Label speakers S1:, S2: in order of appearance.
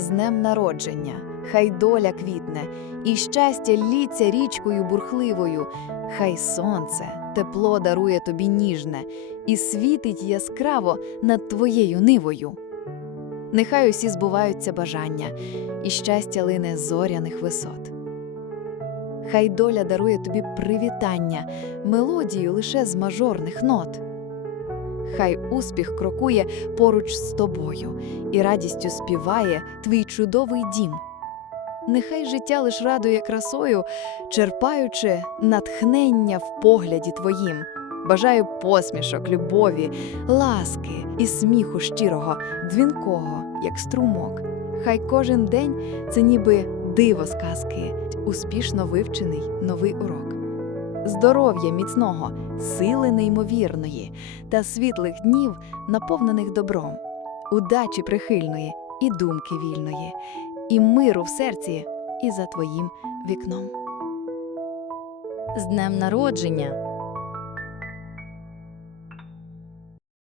S1: з днем народження, хай доля квітне, і щастя літься річкою бурхливою, хай сонце тепло дарує тобі ніжне і світить яскраво над твоєю нивою. Нехай усі збуваються бажання, і щастя лине зоряних висот. Хай доля дарує тобі привітання, мелодію лише з мажорних нот. Хай успіх крокує поруч з тобою і радістю співає твій чудовий дім. Нехай життя лиш радує красою, черпаючи натхнення в погляді твоїм. Бажаю посмішок, любові, ласки і сміху щирого, дзвінкого, як струмок. Хай кожен день це ніби диво сказки, успішно вивчений новий урок. Здоров'я міцного, сили неймовірної та світлих днів, наповнених добром, удачі прихильної і думки вільної, і миру в серці і за твоїм вікном.
S2: З днем народження!